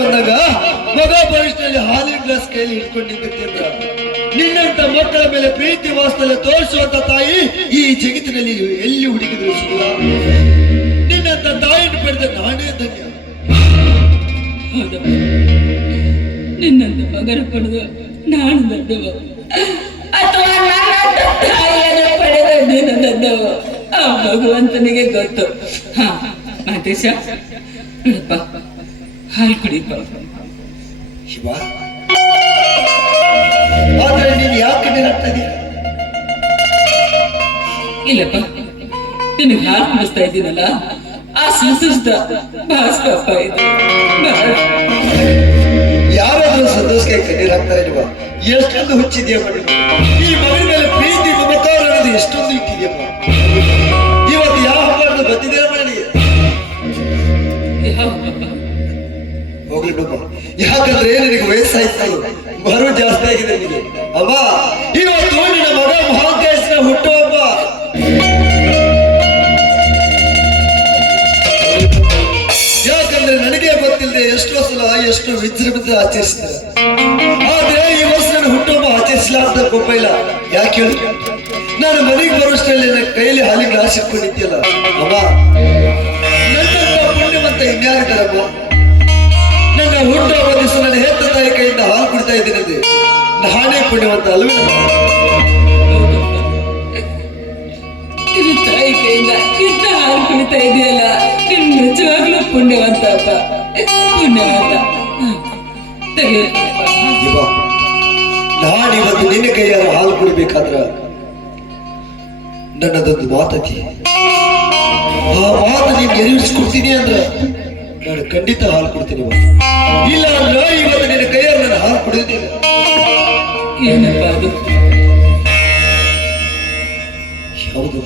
ಬಂದಾಗ ಮಗ ಭವಿಷ್ಯದಲ್ಲಿ ಹಾಲಿನ ಗ್ಲಾಸ್ ಕೈಯಲ್ಲಿ ಹಿಡ್ಕೊಂಡಿದ್ದ ನಿನ್ನಂತ ಮಕ್ಕಳ ಮೇಲೆ ಪ್ರೀತಿ ವಾಸ್ತವ್ಯ ತೋರಿಸುವಂತ ತಾಯಿ ಈ ಜಗತ್ತಿನಲ್ಲಿ ಎಲ್ಲಿ ಹುಡುಕಿದ್ರು ಸುಲ ನಿನ್ನಂತ ತಾಯಿಯನ್ನು ಪಡೆದ ನಾನೇ ಧನ್ಯ. ನಿನ್ನಂತ ಮಗನ ಪಡೆದ ನಾನು ದೊಡ್ಡವ ದೊಡ್ಡವ ಭಗವಂತನಿಗೆ ಗೊತ್ತು. ಹಾ, ಮಾತೇಶ. ಹಾಲು ಕುಡಿಪ ಶಿವ? ಆದ್ರೆ ನೀನು ಯಾಕೆ ಇದೀಯ? ಇಲ್ಲಪ್ಪ ನಿನಗೆ ಹಾಲು ಕುಡಿಸ್ತಾ ಇದ್ದೀನಲ್ಲ, ಆ ಸುಸುಸ್ತ ಬಾಸ್ಪಪ್ಪ ಇದು. ಯಾರಾದ್ರೂ ಸಂತೋಷಕ್ಕೆ ಕಣ್ಣೀರಾಗ್ತಾರೆ ಇಲ್ವಾ? ಎಷ್ಟೊಂದು ಹುಚ್ಚಿದೆಯಪ್ಪ ಈ ಮಗನ ಮೇಲೆ ಪ್ರೀತಿ ಮಮಕಾರ ಅನ್ನೋದು ಎಷ್ಟೊಂದು ಇಟ್ಟಿದ್ಯಪ್ಪ. ಹೋಗ್ಲಿ ಬಾಬಾ ಯಾಕಂದ್ರೆ ನಿನಗೆ ವಯಸ್ಸಾಯ್ತು. ಬರು ಜಾಸ್ತಿ ಆಗಿದೆ ನಿನಗೆ. ಅಮ್ಮ ಇವತ್ತು ನಿನ್ನ ಮಗ ಮಹಾಕಾಶನ ಹುಟ್ಟುಹಬ್ಬ ಯಾಕಂದ್ರೆ ನನಗೆ ಗೊತ್ತಿಲ್ಲದೆ ಎಷ್ಟೋ ಸಲ ಎಷ್ಟು ವಿಜೃಂಭಿತ ಆಚರಿಸಿದ ಆದ್ರೆ ಈ ವರ್ಷ ನನ್ನ ಹುಟ್ಟುಹಬ್ಬ ಆಚರಿಸಲಾರ್ದ ಗೊಬ್ಬ ಇಲ್ಲ ಯಾಕೆ ಹೇಳಿ? ನಾನು ಮನೆಗೆ ಬರುವಷ್ಟರಲ್ಲಿ ನನ್ನ ಕೈಲಿ ಹಾಲಿಗೆ ಗ್ಲಾಸ್ ಇಟ್ಕೊಂಡಿದ್ಯಲ್ಲ. ಅಮ್ಮ ನನ್ನಂತ ಪುಣ್ಯವಂತ ಇನ್ಯಾರಿದ್ದಾರಮ್ಮ? ಪುಣ್ಯವಂತ ಅಲ್ವೇ. ಇದು ತಾಯಿ ಕೈಯಿಂದ ಇಂಥ ಹಾಲು ಕುಡಿತಾ ಇದೆಯಲ್ಲ ನಿಜವಾಗ್ಲೂ ಪುಣ್ಯವಂತ ಅಪ್ಪ ಪುಣ್ಯವಂತ. ನಾನಿವತ್ತು ನಿನ್ನ ಕೈಯಾರ ಹಾಲು ಕುಡಿಬೇಕಾದ್ರ ನನ್ನದೊಂದು ಮಾತತಿ ಆ ಮಾತು ನೀನು ನೆರವೇರಿಸ್ಕೊಡ್ತೀನಿ ಅಂದ್ರ ನಾನು ಖಂಡಿತ ಹಾಲು ಕೊಡ್ತೀನಿ ಇಲ್ಲ ನಾನು ಇವತ್ತು ನಿನ್ನ ಕೈಯಾರ ನಾನು ಹಾಲು ಕುಡಿಯೋದಿಲ್ಲ. ಏನಪ್ಪ ಅದು? ಯಾವುದು